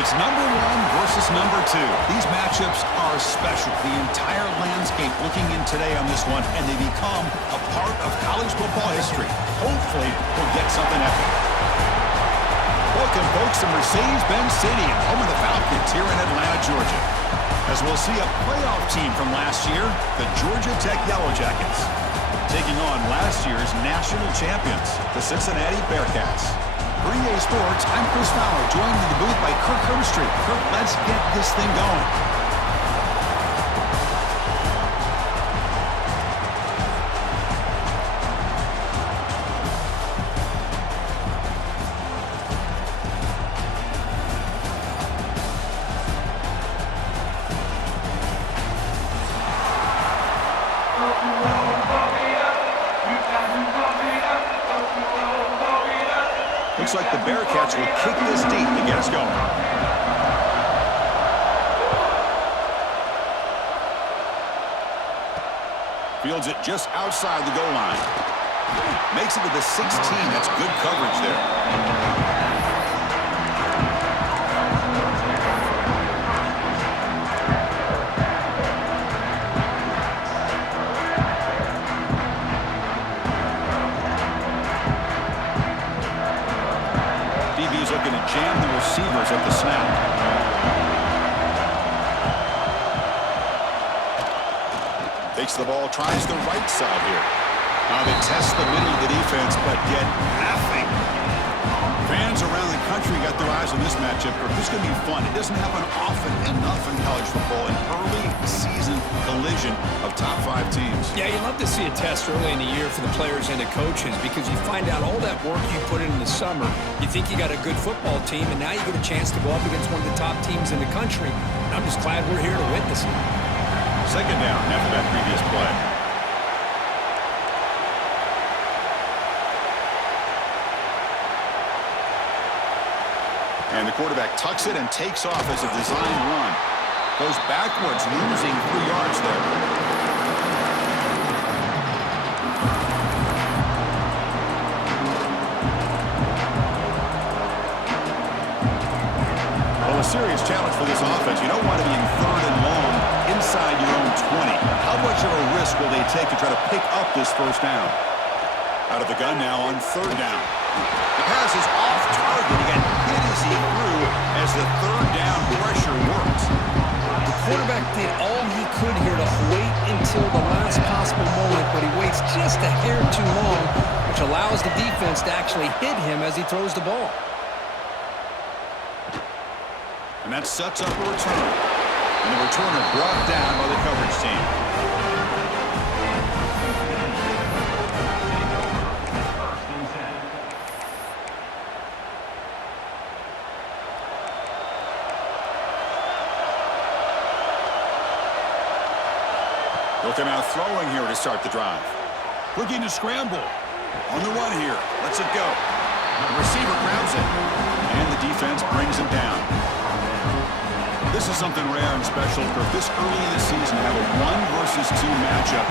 It's number one versus number two. These matchups are special. The entire landscape looking in today on this one, and they become a part of college football history. Hopefully, we'll get something epic. Welcome, folks, to Mercedes-Benz Stadium, home of the Falcons here in Atlanta, Georgia. As we'll see a playoff team from last year, the Georgia Tech Yellow Jackets, taking on last year's national champions, the Cincinnati Bearcats. For EA Sports, I'm Chris Fowler, joined in the booth by Kirk Herbstreit. Kirk, let's get this thing going. Looks like the Bearcats will kick this deep to get us going. Fields it just outside the goal line. Makes it to the 16. That's good coverage there. Looking to jam the receivers at the snap. Takes the ball, tries the right side here. Now they test the middle of the defense, but get nothing. Fans around the country got their eyes on this matchup. This is going to be fun. It doesn't happen often enough in college football. An early season collision of top 5 teams. Yeah, you love to see a test early in the year for the players and the coaches because you find out all that work you put in the summer. You think you got a good football team, and now you get a chance to go up against one of the top teams in the country. And I'm just glad we're here to witness it. Second down after that previous play. And the quarterback tucks it and takes off as a design run. Goes backwards, losing 3 yards there. Well, a serious challenge for this offense. You don't want to be in 3rd and long inside your own 20. How much of a risk will they take to try to pick up this first down? Out of the gun now on 3rd down. The pass is off target. He got hit as he threw as the 3rd down pressure worked. The quarterback did all he could here to wait until the last possible moment, but he waits just a hair too long, which allows the defense to actually hit him as he throws the ball. And that sets up a return. And the returner brought down by the coverage team. Looking out throwing here to start the drive. Looking to scramble. On the run here. Lets it go. The receiver grabs it. And the defense brings him down. This is something rare and special for this early in the season to have a 1 versus 2 matchup.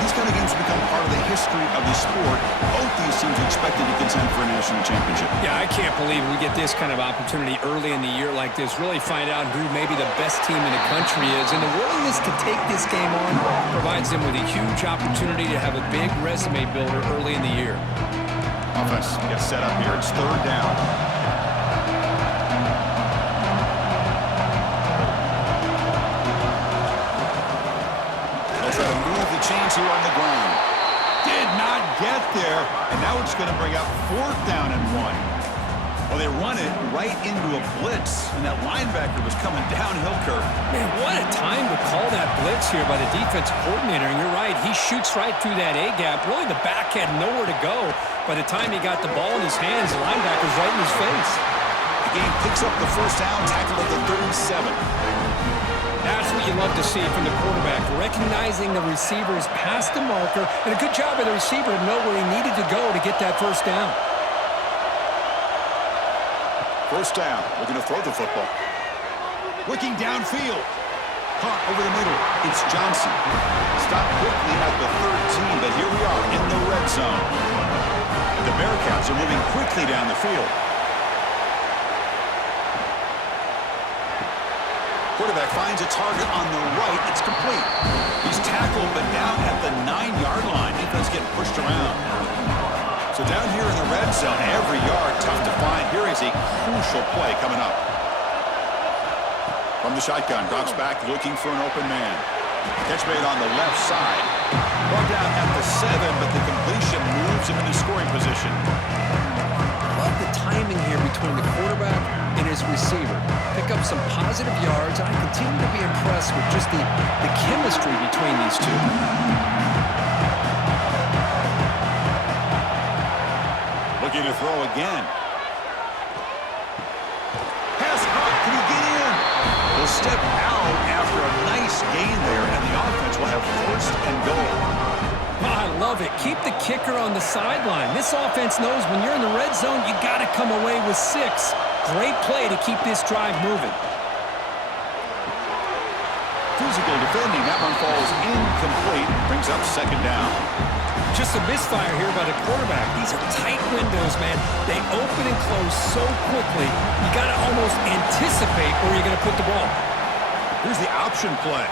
These kind of games become part of the history of the sport. Both these teams are expected to contend for a national championship. Yeah, I can't believe we get this kind of opportunity early in the year like this. Really find out who maybe the best team in the country is. And the willingness to take this game on provides them with a huge opportunity to have a big resume builder early in the year. Offense gets set up here. It's 3rd down. Try to move the chains here on the ground. Did not get there, and now it's going to bring up 4th down and 1. Well, they run it right into a blitz, and that linebacker was coming downhill, Kirk. Man, what a time to call that blitz here by the defensive coordinator, and you're right, he shoots right through that A-gap. Really, the back had nowhere to go. By the time he got the ball in his hands, the linebacker's right in his face. The game picks up the first down, tackled at the 37. That's what you love to see from the quarterback, recognizing the receivers past the marker, and a good job by the receiver to know where he needed to go to get that first down. First down, looking to throw the football. Looking downfield. Caught over the middle. It's Johnson. Stopped quickly at the 13, but here we are in the red zone. And the Bearcats are moving quickly down the field. Quarterback finds a target on the right. It's complete. He's tackled, but down at the 9-yard line. Defense getting pushed around. So down here in the red zone, every yard tough to find. Here is a crucial play coming up. From the shotgun, drops back looking for an open man. Catch made on the left side. Brought down at the 7, but the completion moves him into scoring position. Love the timing here between the quarterback and his receiver. Pick up some positive yards. I continue to be impressed with just the chemistry between these two. Looking to throw again. Pass caught. Can he get in? He'll step out after a nice gain there, and the offense will have first and goal. Oh, I love it. Keep the kicker on the sideline. This offense knows when you're in the red zone, you got to come away with 6. Great play to keep this drive moving. Physical defending. That one falls incomplete. Brings up second down. Just a misfire here by the quarterback. These are tight windows, man. They open and close so quickly, you got to almost anticipate where you're going to put the ball. Here's the option play.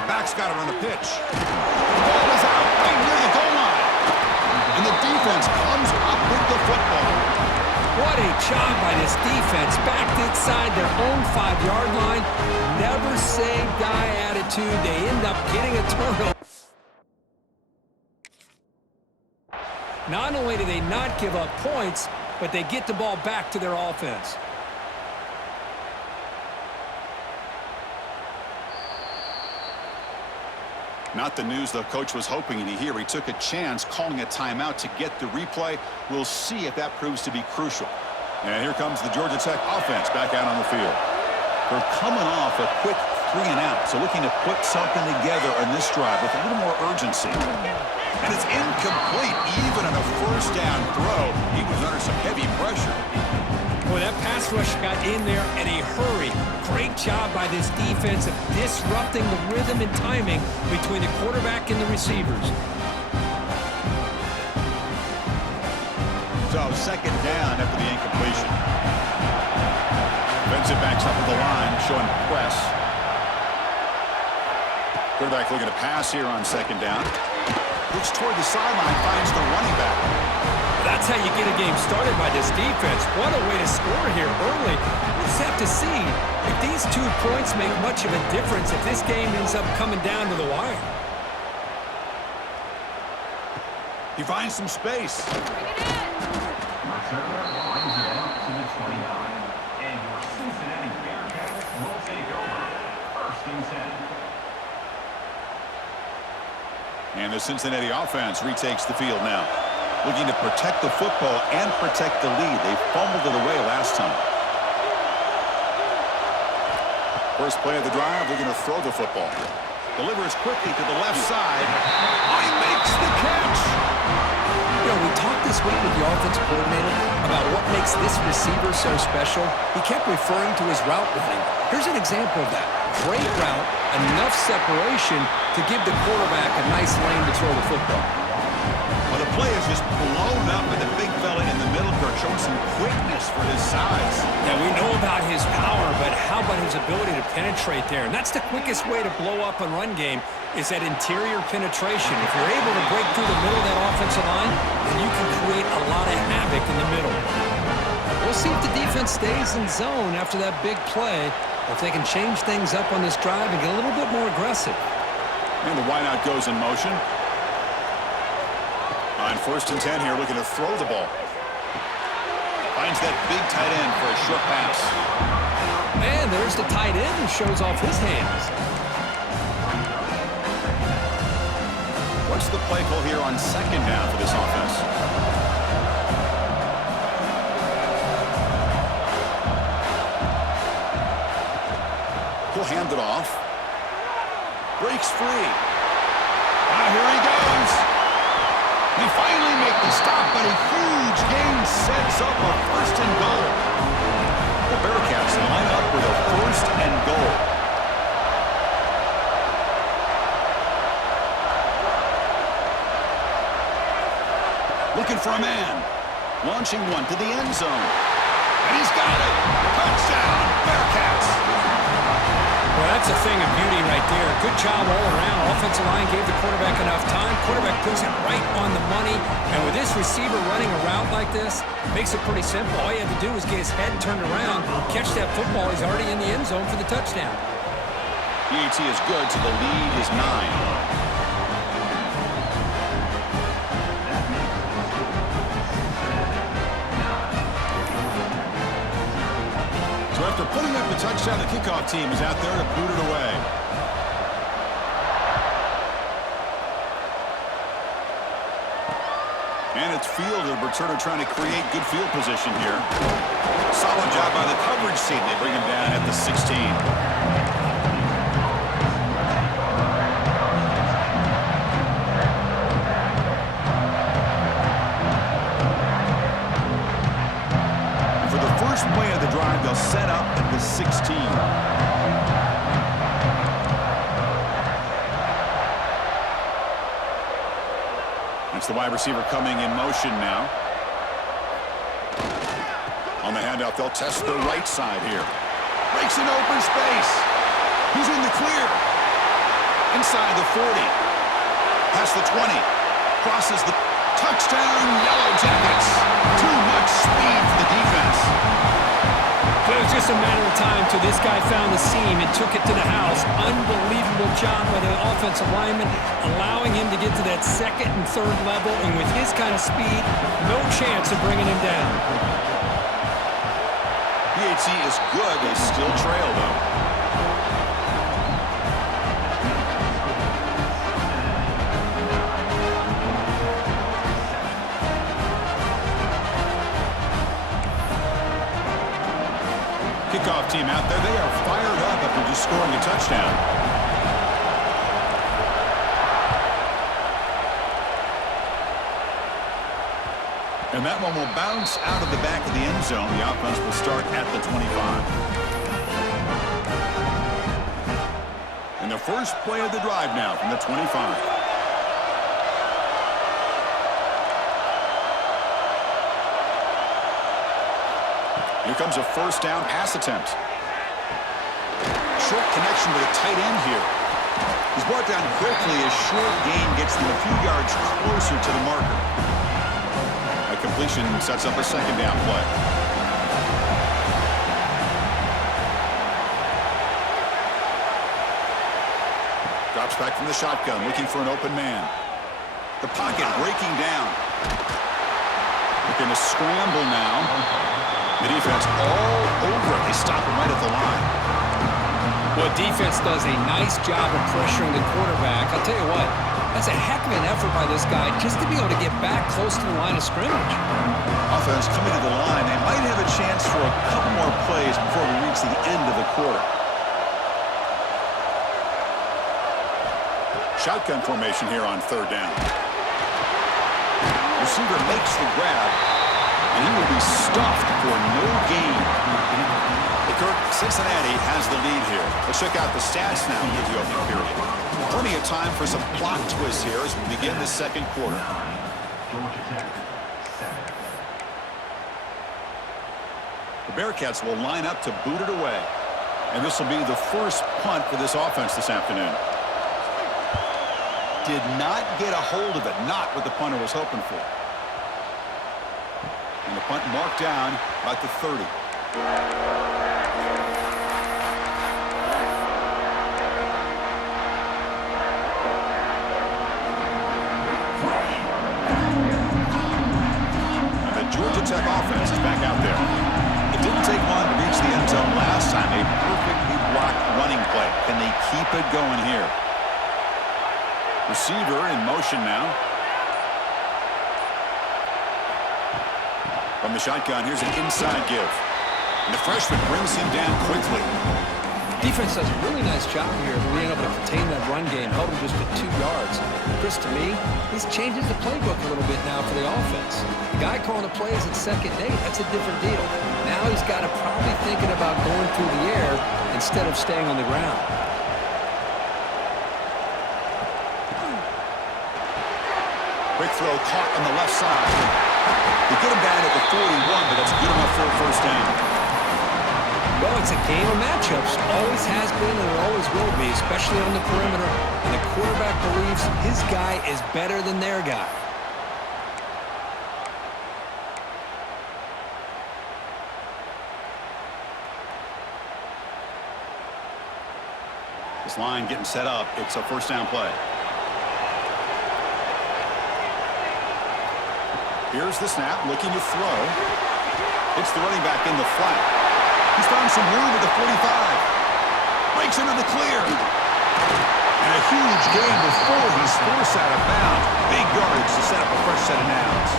The back's got it on the pitch. The ball is out right near the goal line. And the defense comes up with the football. What a job by this defense. Backed inside their own 5-yard line. Never say die attitude. They end up getting a turnover. Not only do they not give up points, but they get the ball back to their offense. Not the news the coach was hoping to hear. He took a chance calling a timeout to get the replay. We'll see if that proves to be crucial. And here comes the Georgia Tech offense back out on the field. They're coming off a quick 3 and out, so looking to put something together on this drive with a little more urgency. And it's incomplete. Even on a first down throw, he was under some heavy pressure. Boy, that pass rush got in there in a hurry. Great job by this defense of disrupting the rhythm and timing between the quarterback and the receivers. So second down after the incompletion. Defensive backs up at the line, showing press. Quarterback looking to pass here on second down. Looks toward the sideline, finds the running back. That's how you get a game started by this defense. What a way to score here early. We'll just have to see if these 2 points make much of a difference if this game ends up coming down to the wire. He finds some space. And the Cincinnati offense retakes the field now. Looking to protect the football and protect the lead. They fumbled it away last time. First play of the drive, looking to throw the football. Delivers quickly to the left side. Oh, he makes the catch! You know, we talked this week with the offensive coordinator about what makes this receiver so special. He kept referring to his route running. Here's an example of that. Great route, enough separation to give the quarterback a nice lane to throw the football. Well, the play is just blown up by the big fella in the middle, Kirk, showing some quickness for his size. Yeah, we know about his power, but how about his ability to penetrate there? And that's the quickest way to blow up a run game is that interior penetration. If you're able to break through the middle of that offensive line, then you can create a lot of havoc in the middle. We'll see if the defense stays in zone after that big play, or if they can change things up on this drive and get a little bit more aggressive. And the wideout goes in motion. On 1st and 10 here, looking to throw the ball. Finds that big tight end for a short pass. And there's the tight end who shows off his hands. What's the play call here on second down for this offense? He'll hand it off. Breaks free. Ah, here he goes. They finally make the stop, but a huge gain sets up a 1st and goal. The Bearcats line up with a 1st and goal. Looking for a man. Launching one to the end zone. And he's got it. Touchdown, Bearcats. That's a thing of beauty right there. Good job all around. Offensive line gave the quarterback enough time. Quarterback puts it right on the money. And with this receiver running a route like this, makes it pretty simple. All he had to do was get his head turned around, catch that football. He's already in the end zone for the touchdown. PAT is good, so the lead is 9. So after putting up the touchdown, the kickoff team is out there to boot it away. And it's Fielder, returner trying to create good field position here. Solid job by the coverage team. They bring him down at the 16. First play of the drive, they'll set up at the 16. That's the wide receiver coming in motion now. On the handoff, they'll test the right side here. Breaks an open space. He's in the clear. Inside the 40. Past the 20. Crosses the touchdown, Yellow Jackets. Too much speed for the defense. It was just a matter of time till this guy found the seam and took it to the house. Unbelievable job by the offensive lineman, allowing him to get to that second and third level. And with his kind of speed, no chance of bringing him down. PAT is good. They still trail, though. Kickoff team out there. They are fired up after just scoring a touchdown. And that one will bounce out of the back of the end zone. The offense will start at the 25. And the first play of the drive now from the 25. Here comes a first down pass attempt. Short connection with a tight end here. He's brought down quickly as short gain gets them a few yards closer to the marker. A completion sets up a second down play. Drops back from the shotgun, looking for an open man. The pocket breaking down. Looking to scramble now. The defense all over it. They stop him right at the line. Well, defense does a nice job of pressuring the quarterback. I'll tell you what, that's a heck of an effort by this guy just to be able to get back close to the line of scrimmage. Offense coming to the line. They might have a chance for a couple more plays before we reach the end of the quarter. Shotgun formation here on third down. Receiver makes the grab. And he will be stuffed for no gain. Hey, Kirk, Cincinnati has the lead here. Let's check out the stats now in the opening period. Plenty of time for some plot twists here as we begin the second quarter. The Bearcats will line up to boot it away. And this will be the first punt for this offense this afternoon. Did not get a hold of it. Not what the punter was hoping for. And the punt marked down about the 30. And the Georgia Tech offense is back out there. It didn't take long to reach the end zone last time. A perfectly blocked running play. Can they keep it going here? Receiver in motion now. From the shotgun, here's an inside give. And the freshman brings him down quickly. Defense does a really nice job here of being able to contain that run game, held him just at 2 yards. Chris, to me, this changes the playbook a little bit now for the offense. The guy calling the plays at second and 8, that's a different deal. Now he's got to probably thinking about going through the air instead of staying on the ground. Quick throw caught on the left side. They get him down at the 41, but that's good enough for a first down. Well, it's a game of matchups. Always has been and it always will be, especially on the perimeter. And the quarterback believes his guy is better than their guy. This line getting set up. It's a first down play. Here's the snap, looking to throw. It's the running back in the flat. He's found some room at the 45. Breaks into the clear. And a huge gain before he's forced out of bounds. Big yardage to set up a fresh set of downs.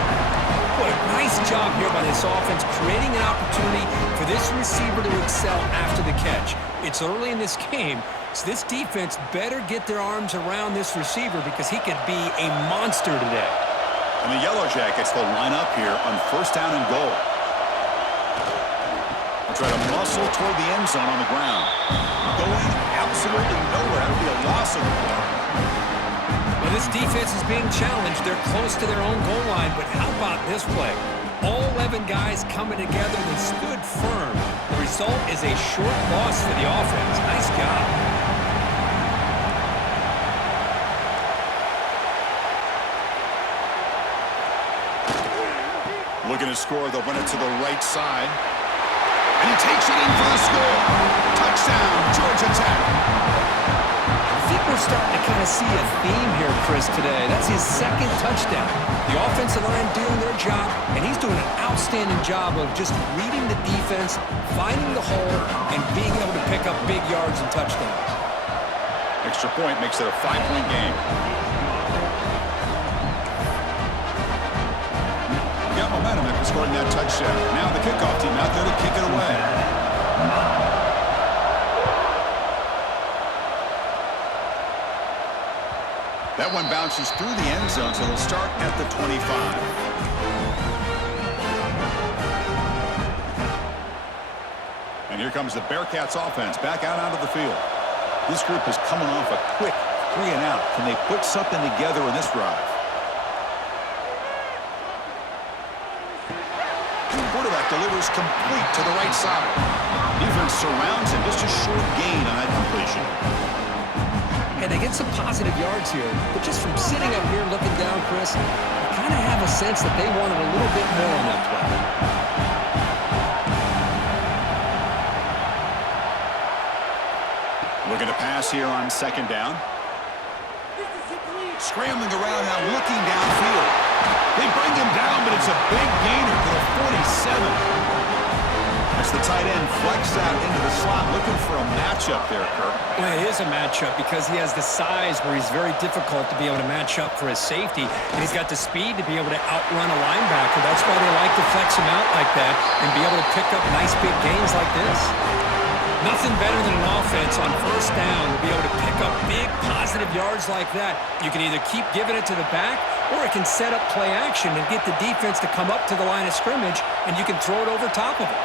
Boy, nice job here by this offense, creating an opportunity for this receiver to excel after the catch. It's early in this game, so this defense better get their arms around this receiver because he could be a monster today. And the Yellow Jackets will line up here on first down and goal. They'll try to muscle toward the end zone on the ground. Going absolutely nowhere. That'll be a loss of the ball. Well, this defense is being challenged. They're close to their own goal line, but how about this play? All 11 guys coming together. They stood firm. The result is a short loss for the offense. Nice job. Looking to score, they'll run it to the right side. And he takes it in for the score. Touchdown, Georgia Tech. I think we're starting to kind of see a theme here, Chris, today. That's his second touchdown. The offensive line doing their job, and he's doing an outstanding job of just reading the defense, finding the hole, and being able to pick up big yards and touchdowns. Extra point makes it a 5-point game. Got momentum after scoring that touchdown. Now the kickoff team out there to kick it away. That one bounces through the end zone, so they'll start at the 25. And here comes the Bearcats offense back out onto the field. This group is coming off a quick 3-and-out. Can they put something together in this drive? Quarterback delivers complete to the right side. Defense surrounds him. Just a short gain on that completion. And they get some positive yards here, but just from sitting up here looking down, Chris, I kind of have a sense that they wanted a little bit more on that play. Looking to pass here on second down. Scrambling around now, looking downfield. They bring him down, but it's a big gainer to the 47. As the tight end flexed out into the slot, looking for a matchup there, Kirk. Well, it is a matchup because he has the size where he's very difficult to be able to match up for his safety, and he's got the speed to be able to outrun a linebacker. That's why they like to flex him out like that and be able to pick up nice big gains like this. Nothing better than an offense on first down to be able to pick up big positive yards like that. You can either keep giving it to the back, or it can set up play action and get the defense to come up to the line of scrimmage, and you can throw it over top of it.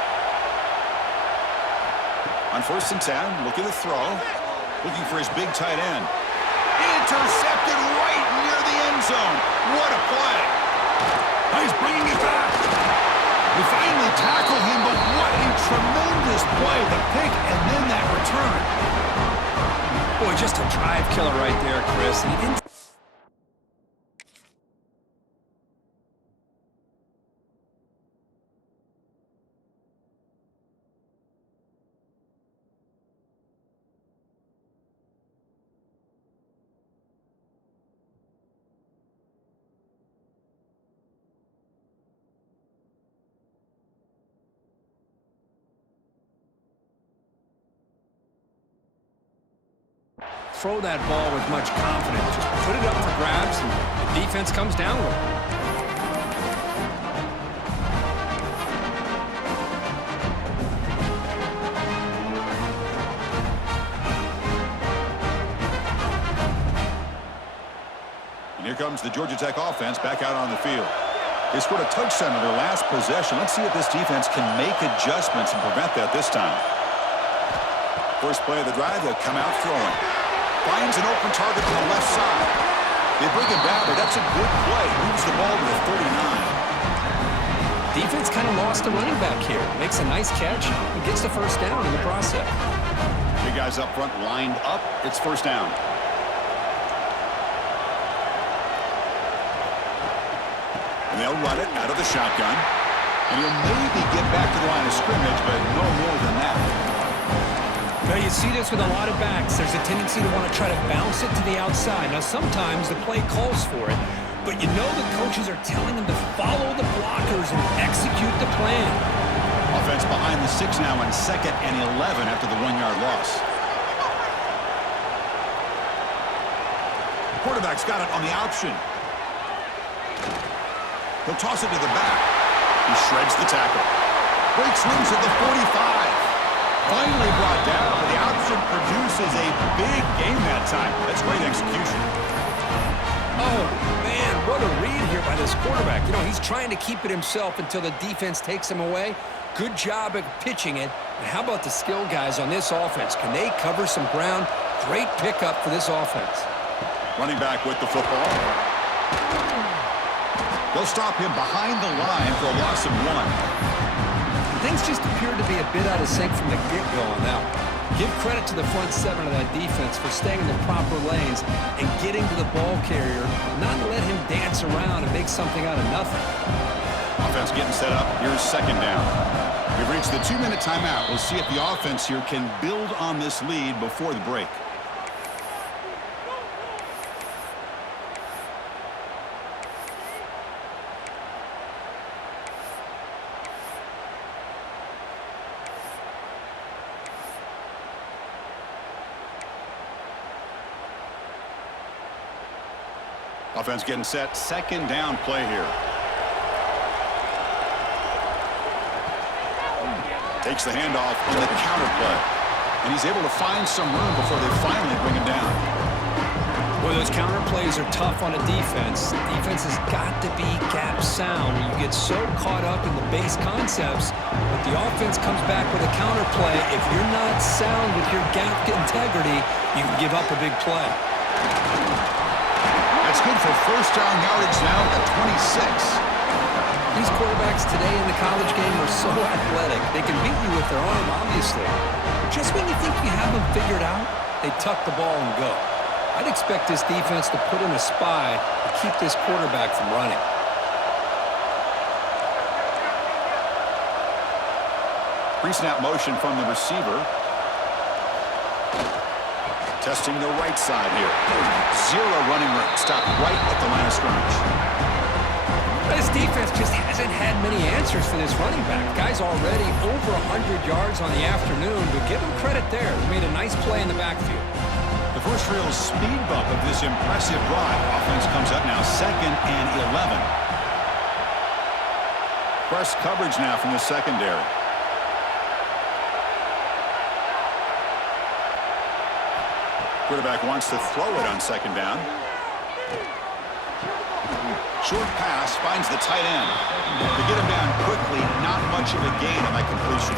On first and 10, looking to throw. Looking for his big tight end. Intercepted right near the end zone. What a play. He's bringing it back. They finally tackled him, but what a tremendous play. The pick and then that return. Boy, just a drive killer right there, Chris. And he didn't... throw that ball with much confidence. Just put it up for grabs, and the defense comes down with it. And here comes the Georgia Tech offense back out on the field. They scored a touchdown in their last possession. Let's see if this defense can make adjustments and prevent that this time. First play of the drive, they'll come out throwing. Finds an open target on the left side. They bring him down, but that's a good play. Moves the ball to the 39. Defense kind of lost a running back here. Makes a nice catch and gets the first down in the process. Big guys up front lined up. It's first down. And they'll run it out of the shotgun. And he'll maybe get back to the line of scrimmage, but no more than that. Now you see this with a lot of backs. There's a tendency to want to try to bounce it to the outside. Now sometimes the play calls for it, but you know the coaches are telling them to follow the blockers and execute the plan. Offense behind the 6 now on 2nd and 11 after the 1-yard loss. Quarterback's got it on the option. He'll toss it to the back. He shreds the tackle. Breaks loose at the 45. Finally brought down. The option produces a big game that time. That's great execution. Oh, man, what a read here by this quarterback. You know, he's trying to keep it himself until the defense takes him away. Good job at pitching it. And how about the skill guys on this offense? Can they cover some ground? Great pickup for this offense. Running back with the football. They'll stop him behind the line for a loss of 1. Things just appear to be a bit out of sync from the get-go on that one. Give credit to the front 7 of that defense for staying in the proper lanes and getting to the ball carrier, not let him dance around and make something out of nothing. Offense getting set up. Here's 2nd down. We've reached the 2-minute timeout. We'll see if the offense here can build on this lead before the break. Offense getting set. 2nd down play here. Takes the handoff on the counter play. And he's able to find some room before they finally bring him down. Well, those counter plays are tough on a defense. Defense has got to be gap sound. You get so caught up in the base concepts, but the offense comes back with a counter play. If you're not sound with your gap integrity, you can give up a big play. That's good for first down yardage now at 26. These quarterbacks today in the college game are so athletic. They can beat you with their arm, obviously. But just when you think you have them figured out, they tuck the ball and go. I'd expect this defense to put in a spy to keep this quarterback from running. Pre-snap motion from the receiver. Testing the right side here. 0 running room. Stop right at the line of scrimmage. This defense just hasn't had many answers for this running back. The guy's already over 100 yards on the afternoon, but give him credit there. He made a nice play in the backfield. The first real speed bump of this impressive drive. Offense comes up now 2nd and 11. Press coverage now from the secondary. Quarterback wants to throw it on 2nd down. Short pass finds the tight end. To get him down quickly, not much of a gain on that completion.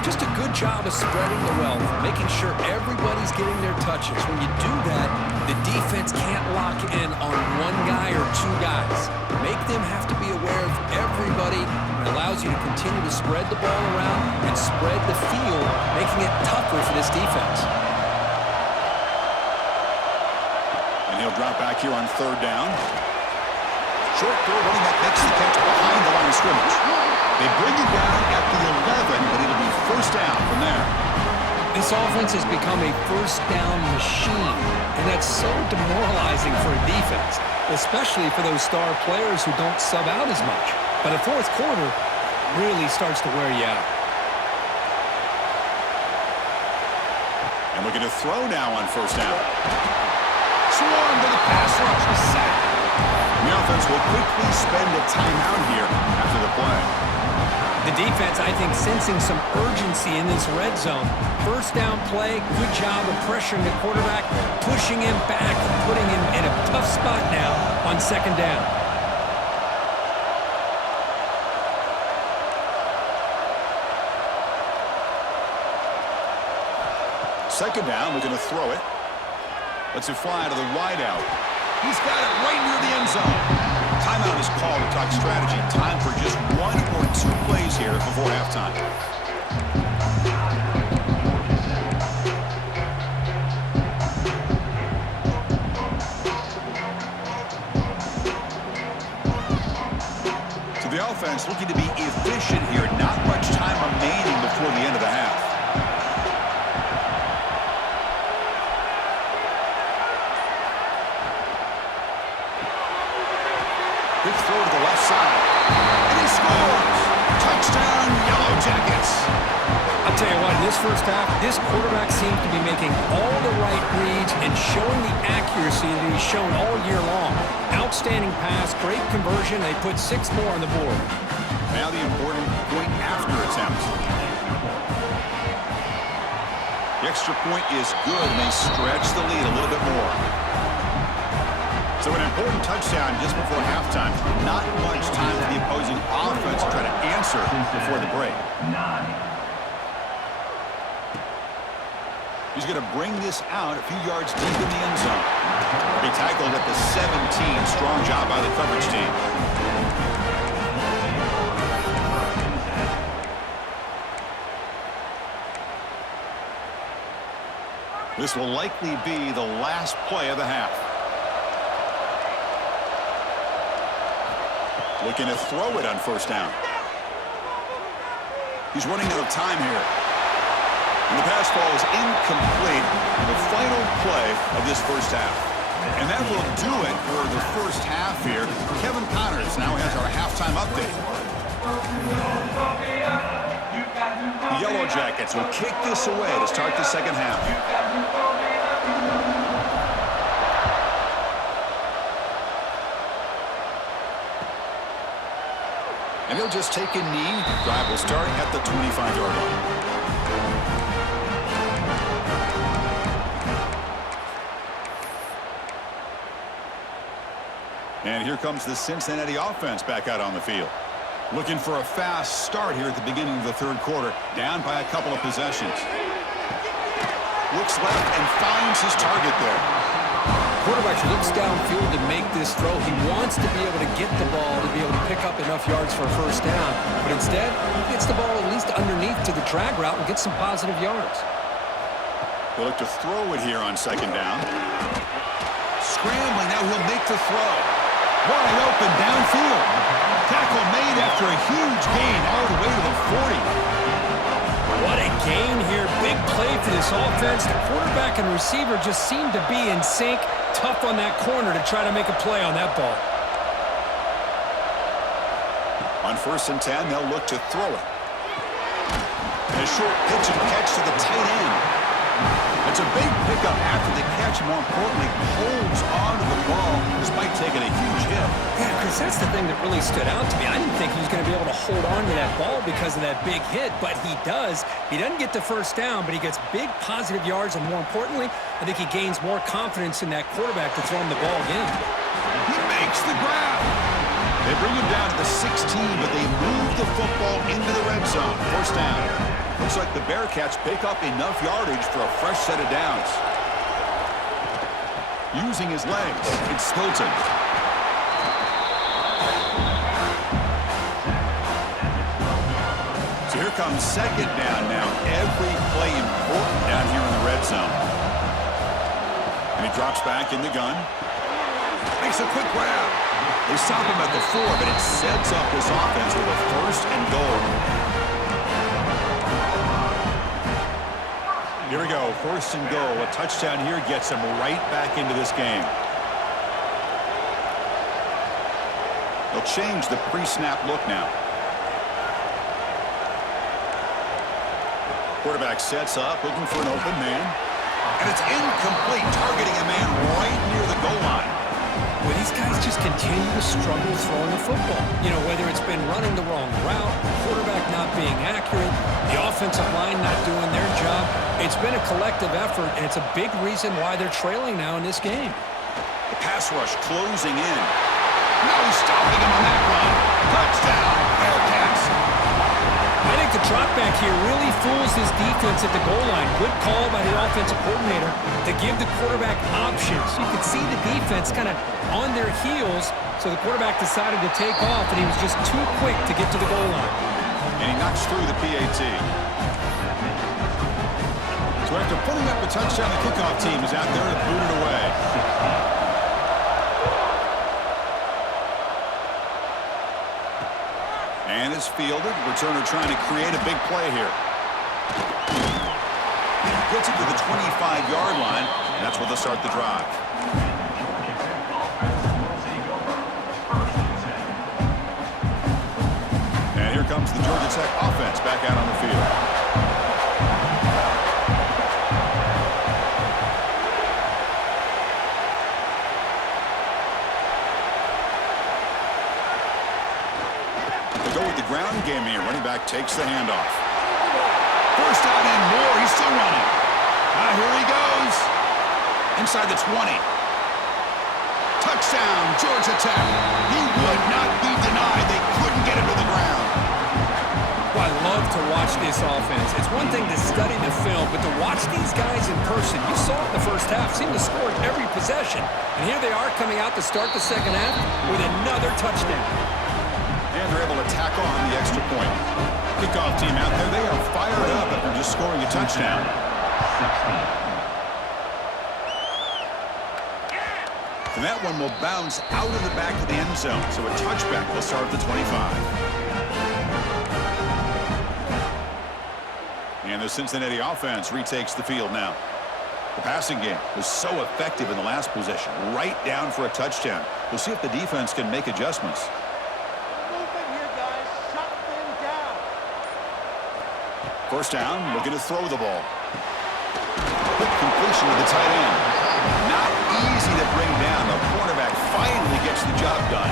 Just a good job of spreading the wealth, making sure everybody's getting their touches. When you do that, the defense can't lock in on 1 guy or 2 guys. Make them have to be aware of everybody. It allows you to continue to spread the ball around and spread the field, making it tougher for this defense. And he'll drop back here on 3rd down. Short throw, running back makes the catch behind the line of scrimmage. They bring him down at the 11, but it'll be first down from there. This offense has become a first down machine, and that's so demoralizing for a defense, especially for those star players who don't sub out as much. But a 4th quarter really starts to wear you out. And looking to throw now on first down. Swarm to the pass rush, a sack. The offense will quickly spend a timeout here after the play. The defense, I think, sensing some urgency in this red zone. First down play, good job of pressuring the quarterback, pushing him back, and putting him in a tough spot now on 2nd down. Second down, looking to throw it. Lets it fly to the wide out. He's got it right near the end zone. Timeout is called to talk strategy. Time for just 1 or 2 plays here before halftime. So the offense looking to be efficient here. Not much time remaining before the end of the half. Quick throw to the left side. And he scores! Touchdown, Yellow Jackets! I'll tell you what, in this first half, this quarterback seems to be making all the right reads and showing the accuracy that he's shown all year long. Outstanding pass, great conversion. They put 6 more on the board. Now the important point after attempt. The extra point is good, and they stretch the lead a little bit more. So an important touchdown just before halftime. Not much time for the opposing offense to try to answer before the break. He's going to bring this out a few yards deep in the end zone. He tackled at the 17. Strong job by the coverage team. This will likely be the last play of the half. Looking to throw it on first down. He's running out of time here. And the pass ball is incomplete. The final play of this first half. And that will do it for the first half here. Kevin Connors now has our halftime update. The Yellow Jackets will kick this away to start the second half. And they'll just take a knee. Drive will start at the 25-yard line. And here comes the Cincinnati offense back out on the field. Looking for a fast start here at the beginning of the third quarter. Down by a couple of possessions. Looks left and finds his target there. Quarterback looks downfield to make this throw. He wants to be able to get the ball to be able to pick up enough yards for a first down. But instead, he gets the ball at least underneath to the drag route and gets some positive yards. He'll look to throw it here on second down. Scrambling, now he'll make the throw. Wide open downfield. Tackle made after a huge gain all the way to the 40. What a gain here. Big play for this offense. The quarterback and receiver just seem to be in sync. Tough on that corner to try to make a play on that ball. On 1st and 10, they'll look to throw it. And a short pitch and catch to the tight end. It's a big pickup after the catch. More importantly, holds on to the ball despite taking a huge hit. Yeah, because that's the thing that really stood out to me. I didn't think he was going to be able to hold on to that ball because of that big hit, but he does. He doesn't get the first down, but he gets big positive yards, and more importantly, I think he gains more confidence in that quarterback to throw him the ball again. He makes the grab. They bring him down to the 16, but they move the football into the red zone. First down. Looks like the Bearcats pick up enough yardage for a fresh set of downs. Using his legs, it's Hilton. So here comes second down now. Every play important down here in the red zone. And he drops back in the gun. Makes a quick grab. They stop him at the 4, but it sets up this offense with a 1st and goal. Here we go, 1st and goal. A touchdown here gets them right back into this game. They'll change the pre-snap look now. Quarterback sets up, looking for an open man. And it's incomplete, targeting a man right near the goal line. Well, these guys just continue to struggle throwing the football. You know, whether it's been running the wrong route, the quarterback not being accurate, the offensive line not doing their job. It's been a collective effort, and it's a big reason why they're trailing now in this game. The pass rush closing in. Now he's stopping him on that run. Touchdown, Bearcats. I think the drop back here really fools this defense at the goal line. Good call by the offensive coordinator to give the quarterback options. You could see the defense kind of on their heels, so the quarterback decided to take off, and he was just too quick to get to the goal line. And he knocks through the PAT. So after putting up a touchdown, the kickoff team is out there to boot it away. And is fielded. Returner trying to create a big play here. Gets it to the 25-yard line, and that's where they'll start the drive. And here comes the Georgia Tech offense back out on the field. Go with the ground game here. Running back takes the handoff. First down and more. He's still running. Here he goes. Inside the 20. Touchdown, Georgia Tech. He would not be denied. They couldn't get him to the ground. Well, I love to watch this offense. It's one thing to study the film, but to watch these guys in person, you saw it in the first half, seemed to score every possession. And here they are coming out to start the second half with another touchdown. And they're able to tack on the extra point. Kickoff team out there, they are fired up after just scoring a touchdown. And that one will bounce out of the back of the end zone. So a touchback will start at the 25. And the Cincinnati offense retakes the field now. The passing game was so effective in the last possession. Right down for a touchdown. We'll see if the defense can make adjustments. First down, looking to throw the ball. Quick completion to the tight end. Not easy to bring down. The cornerback finally gets the job done.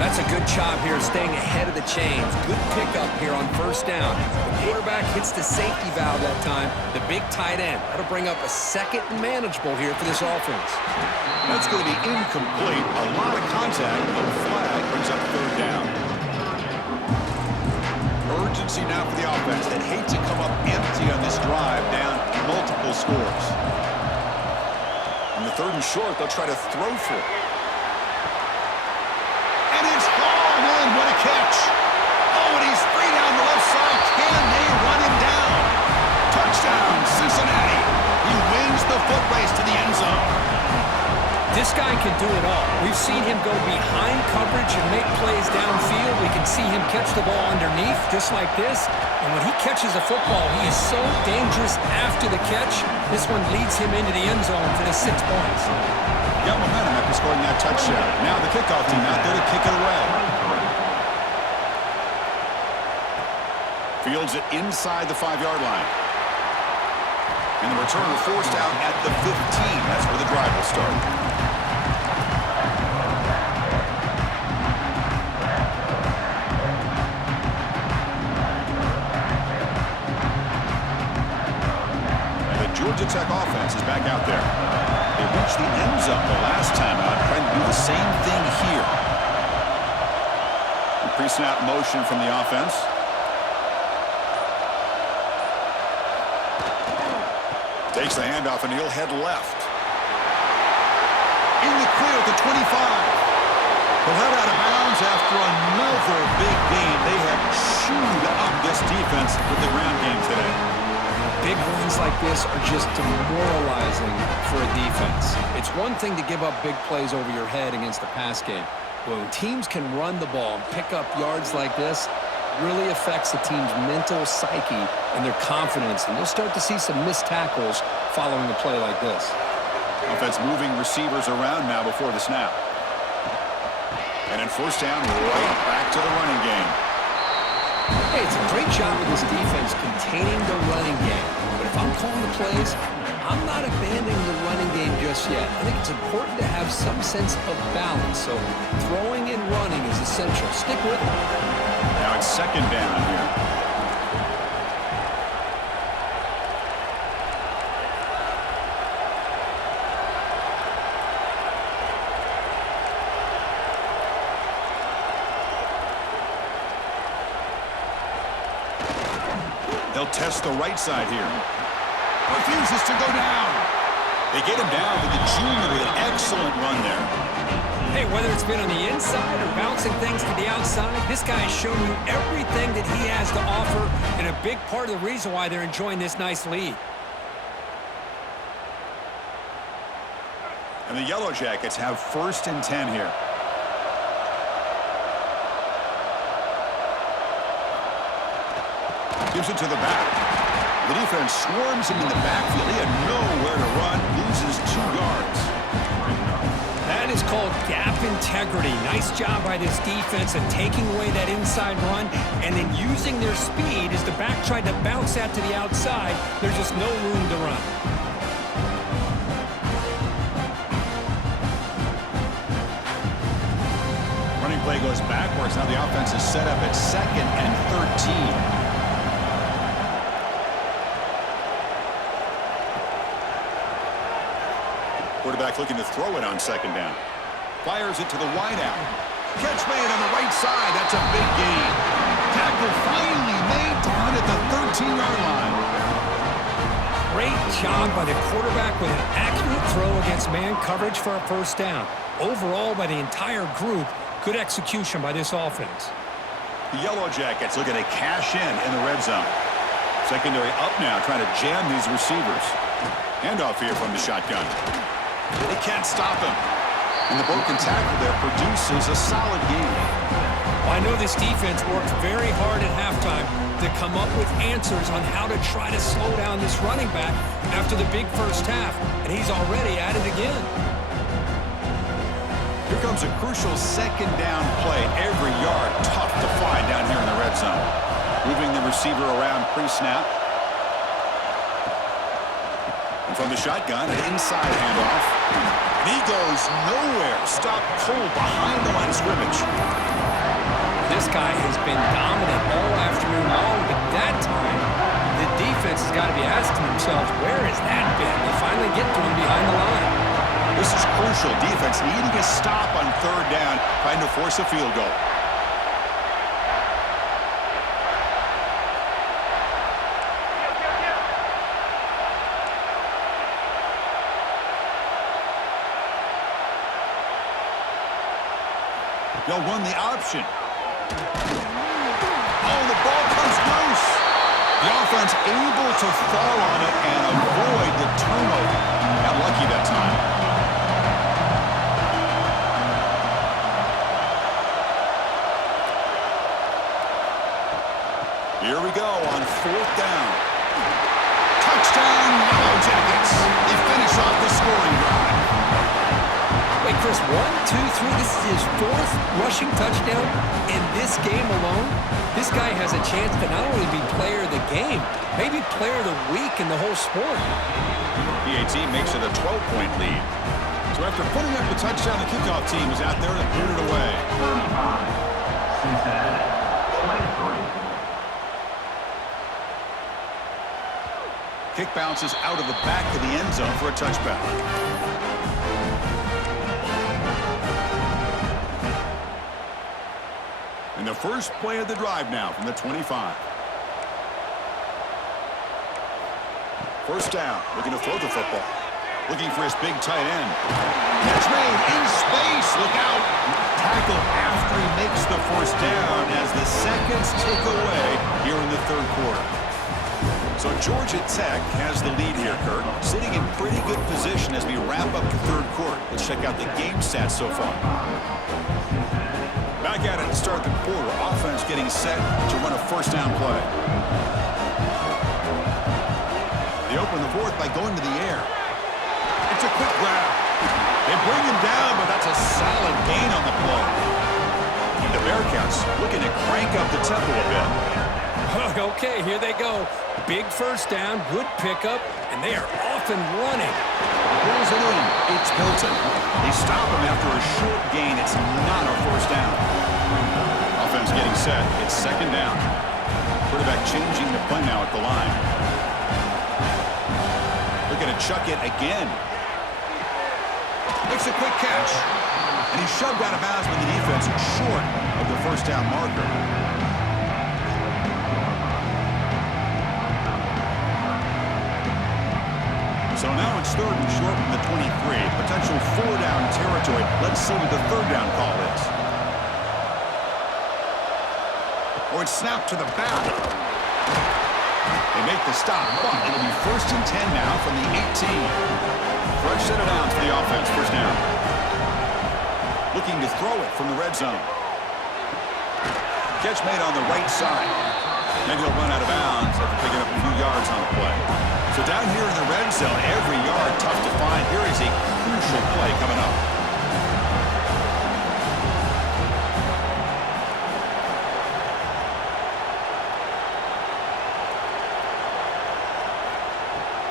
That's a good job here, staying ahead of the chains. Good pickup here on first down. The quarterback hits the safety valve that time. The big tight end. That'll bring up a second and manageable here for this offense. That's going to be incomplete. A lot of contact, but the flag brings up third down. Urgency now for the offense that hate to come up empty on this drive, down multiple scores. On the third and short, they'll try to throw for it. And it's hauled in. What a catch. Oh, and he's free down the left side. Can they run him down? Touchdown, Cincinnati. He wins the foot race to the end zone. This guy can do it all. We've seen him go behind coverage and make plays downfield. We can see him catch the ball underneath, just like this. And when he catches a football, he is so dangerous after the catch. This one leads him into the end zone for the 6 points. Got momentum after scoring that touchdown. Now the kickoff team out there to kick it away. Fields it inside the 5-yard line. And the returner forced out at the 15. That's where the drive will start. And the Georgia Tech offense is back out there. They reached the end zone the last time out, trying to do the same thing here. Pre-snap motion from the offense. Takes the handoff, and he'll head left. In the clear at the 25. He'll head out of bounds after another big game. They have chewed up this defense with the ground game today. Big runs like this are just demoralizing for a defense. It's one thing to give up big plays over your head against the pass game. But when teams can run the ball and pick up yards like this, really affects the team's mental psyche and their confidence, and you'll start to see some missed tackles following a play like this. Offense moving receivers around now before the snap. And then first down, right back to the running game. Hey, it's a great job with this defense containing the running game. But if I'm calling the plays, I'm not abandoning the running game just yet. I think it's important to have some sense of balance. So throwing and running is essential. Stick with it. Now it's second down here. He'll test the right side here. Refuses to go down. They get him down to the junior with an excellent run there. Hey, whether it's been on the inside or bouncing things to the outside, this guy has shown you everything that he has to offer, and a big part of the reason why they're enjoying this nice lead. And the Yellow Jackets have 1st and 10 here. Gives it to the back. The defense swarms him in the backfield. He had nowhere to run, loses 2 yards. That is called gap integrity. Nice job by this defense of taking away that inside run and then using their speed as the back tried to bounce that to the outside. There's just no room to run. Running play goes backwards. Now the offense is set up at 2nd and 13. Quarterback looking to throw it on 2nd down. Fires it to the wideout. Catch made on the right side. That's a big gain. Tackle finally made down at the 13-yard line. Great job by the quarterback with an accurate throw against man coverage for a 1st down. Overall, by the entire group, good execution by this offense. The Yellow Jackets looking to cash in the red zone. Secondary up now, trying to jam these receivers. Handoff here from the shotgun. They can't stop him. And the broken tackle there produces a solid game. Well, I know this defense worked very hard at halftime to come up with answers on how to try to slow down this running back after the big 1st half, and he's already at it again. Here comes a crucial 2nd down play. Every yard tough to find down here in the red zone. Moving the receiver around pre-snap. And from the shotgun, an inside handoff. And he goes nowhere. Stop cold behind the line of scrimmage. This guy has been dominant all afternoon long, but that time, the defense has got to be asking themselves, where has that been? They finally get to him behind the line. This is crucial. Defense needing a stop on 3rd down, trying to force a field goal. They'll run the option. Oh, the ball comes loose. The offense able to fall on it and avoid the turnover. Got lucky that time. Here we go on 4th down. Touchdown, Yellow Jackets. They finish off the scoring drive. Wait, Chris, 1, 2, 3, this is his 4th rushing touchdown in this game alone. This guy has a chance to not only be player of the game, maybe player of the week in the whole sport. PAT makes it a 12-point lead. So after putting up the touchdown, the kickoff team is out there to put it away. 35, Kick bounces out of the back of the end zone for a touchback. And the first play of the drive now from the 25. 1st down, looking to throw the football. Looking for his big tight end. Catch made in space, look out. Tackle after he makes the 1st down as the seconds tick away here in the 3rd quarter. So Georgia Tech has the lead here, Kurt. Sitting in pretty good position as we wrap up the 3rd quarter. Let's check out the game stats so far. Back at it to start the quarter. Offense getting set to run a 1st down play. They open the 4th by going to the air. It's a quick grab. They bring him down, but that's a solid gain on the play. The Bearcats looking to crank up the tempo a bit. Okay, here they go. Big 1st down, good pickup, and they are off and running. Pulls it in. It's Hilton. They stop him after a short gain. It's not a 1st down. Offense getting set. It's 2nd down. Quarterback changing the play now at the line. Looking to chuck it again. Makes a quick catch. And he's shoved out of bounds with the defense short of the 1st down marker. So now it's 3rd and short from the 23. Potential 4-down territory. Let's see what the 3rd down call is. Or it's snapped to the back. They make the stop, but it'll be 1st and 10 now from the 18. Fresh set of downs for the offense, 1st down. Looking to throw it from the red zone. Catch made on the right side. And he'll run out of bounds after picking up a few yards on the play. So down here in the red zone, every yard tough to find. Here is a crucial play coming up.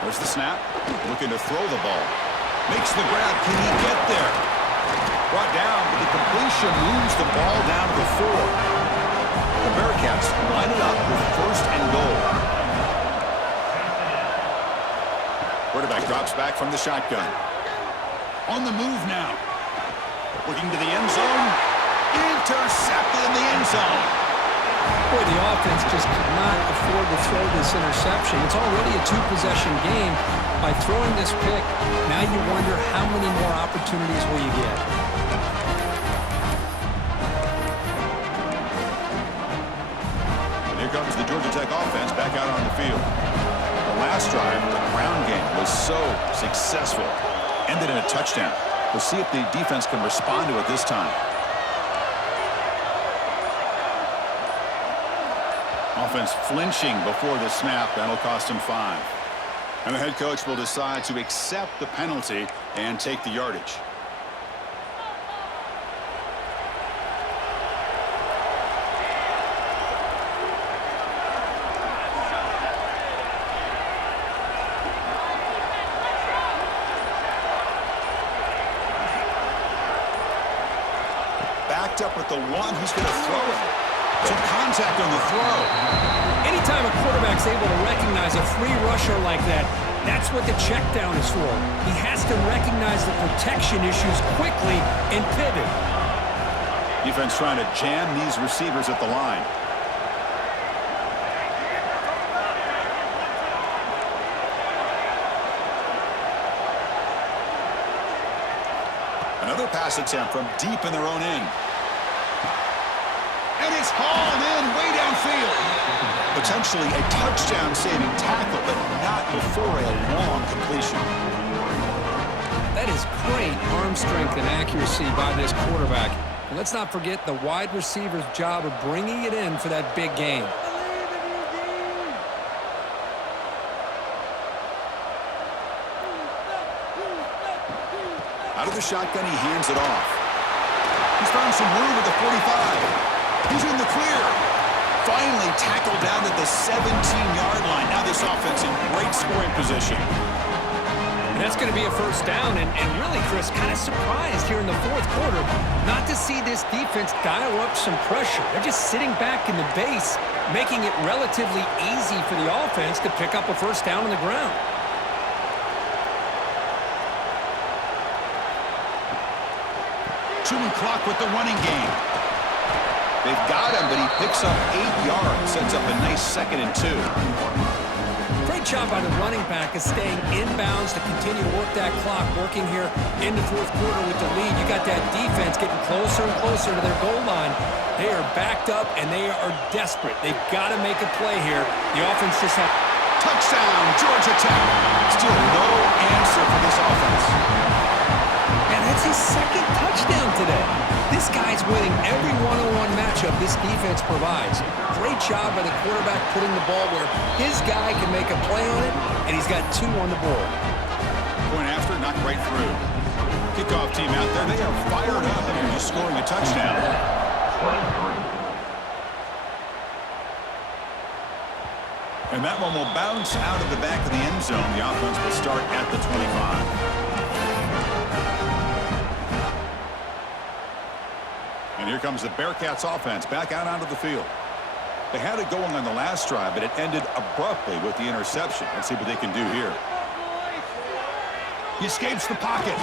There's the snap. Looking to throw the ball. Makes the grab. Can he get there? Brought down, but the completion moves the ball down to the 4. The Bearcats line it up with 1st and goal. Quarterback drops back from the shotgun. On the move now. Looking to the end zone. Intercepted in the end zone. Boy, the offense just could not afford to throw this interception. It's already a 2-possession game. By throwing this pick, now you wonder how many more opportunities will you get. Here comes the Georgia Tech offense back out on the field. The last drive, the ground game, was so successful. Ended in a touchdown. We'll see if the defense can respond to it this time. Offense flinching before the snap. That'll cost him 5. And the head coach will decide to accept the penalty and take the yardage. Backed up with the one who's going to throw it. Some contact on the throw. Anytime a quarterback's able to recognize a free rusher like that, that's what the check down is for. He has to recognize the protection issues quickly and pivot. Defense trying to jam these receivers at the line. Another pass attempt from deep in their own end. And it's hauled in way downfield. Potentially a touchdown-saving tackle, but not before a long completion. That is great arm strength and accuracy by this quarterback. And let's not forget the wide receiver's job of bringing it in for that big game. Out of the shotgun, he hands it off. He's found some room at the 45. He's in the clear. Finally tackled down at the 17-yard line. Now this offense in great scoring position. And that's going to be a 1st down. And really, Chris, kind of surprised here in the 4th quarter not to see this defense dial up some pressure. They're just sitting back in the base, making it relatively easy for the offense to pick up a 1st down on the ground. Chewing clock with the running game. They've got him, but he picks up 8 yards. Sets up a nice 2nd and 2. Great job by the running back of staying inbounds to continue to work that clock, working here in the 4th quarter with the lead. You got that defense getting closer and closer to their goal line. They are backed up, and they are desperate. They've got to make a play here. The offense just had... Touchdown, Georgia Tech. Still no answer for this offense. And that's his 2nd touchdown today. This guy's winning every one-on-one matchup this defense provides. Great job by the quarterback putting the ball where his guy can make a play on it, and he's got 2 on the board. Point after, knocked right through. Kickoff team out there, they are fired up and they're just scoring a touchdown. And that one will bounce out of the back of the end zone. The offense will start at the 25. And here comes the Bearcats offense back out onto the field. They had it going on the last drive, but it ended abruptly with the interception. Let's see what they can do here. He escapes the pocket.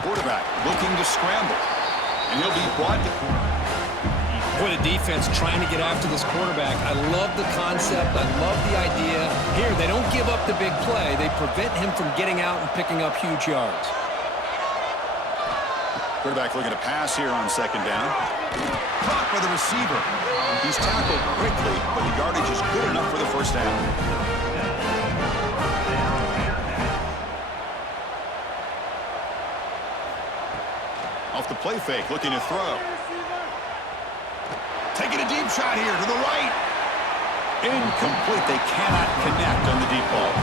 Quarterback looking to scramble. And he'll be brought Boy, the defense trying to get after this quarterback. I love the concept. I love the idea. Here, they don't give up the big play. They prevent him from getting out and picking up huge yards. Quarterback looking to pass here on second down. Caught by the receiver. He's tackled quickly, but the yardage is good enough for the first down. Off the play fake, looking to throw. Taking a deep shot here to the right. Incomplete. They cannot connect on the deep ball.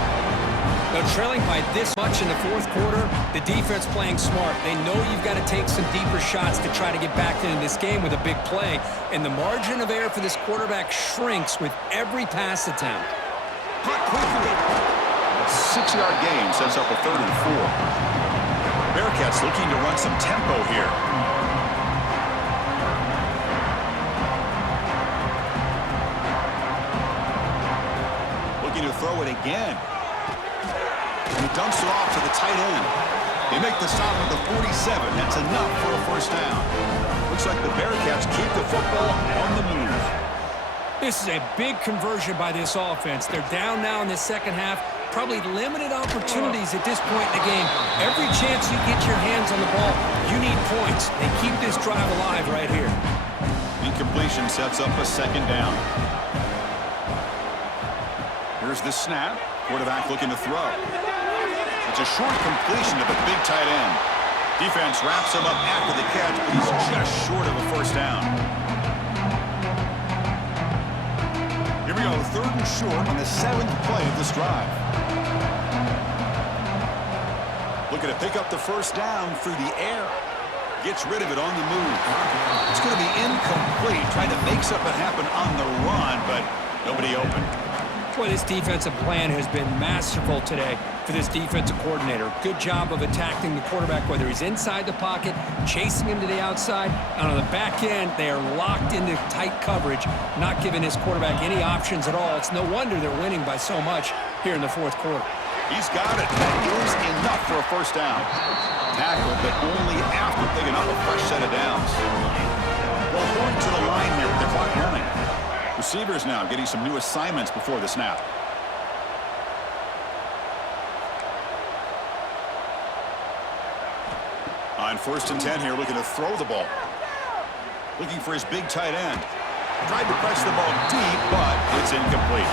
Now, trailing by this much in the fourth quarter, the defense playing smart. They know you've got to take some deeper shots to try to get back into this game with a big play. And the margin of error for this quarterback shrinks with every pass attempt. Cut quickly. 6-yard gain sets up a 3rd and 4. Bearcats looking to run some tempo here. To throw it again. And he dumps it off to the tight end. They make the stop at the 47. That's enough for a first down. Looks like the Bearcats keep the football on the move. This is a big conversion by this offense. They're down now in the second half. Probably limited opportunities at this point in the game. Every chance you get your hands on the ball, you need points. They keep this drive alive right here. Incompletion sets up a second down. Here's the snap. Quarterback looking to throw. It's a short completion to the big tight end. Defense wraps him up after the catch, but he's just short of a first down. Here we go, 3rd and short on the 7th play of this drive. Looking to pick up the first down through the air. Gets rid of it on the move. It's going to be incomplete. Trying to make something happen on the run, but nobody open. Boy, this defensive plan has been masterful today for this defensive coordinator. Good job of attacking the quarterback, whether he's inside the pocket, chasing him to the outside, and on the back end, they are locked into tight coverage, not giving his quarterback any options at all. It's no wonder they're winning by so much here in the fourth quarter. He's got it. That is enough for a first down. Tackled, but only after picking up a fresh set of downs. Well, going to the line here with the clock running. Receivers now getting some new assignments before the snap. On 1st and 10 here, looking to throw the ball. Looking for his big tight end. Tried to press the ball deep, but it's incomplete.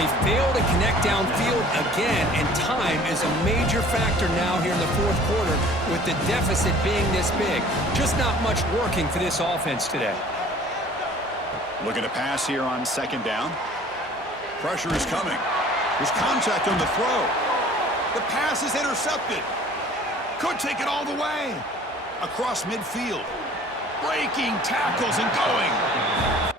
They fail to connect downfield again, and time is a major factor now here in the fourth quarter with the deficit being this big. Just not much working for this offense today. Looking to pass here on second down. Pressure is coming. There's contact on the throw. The pass is intercepted. Could take it all the way. Across midfield. Breaking tackles and going.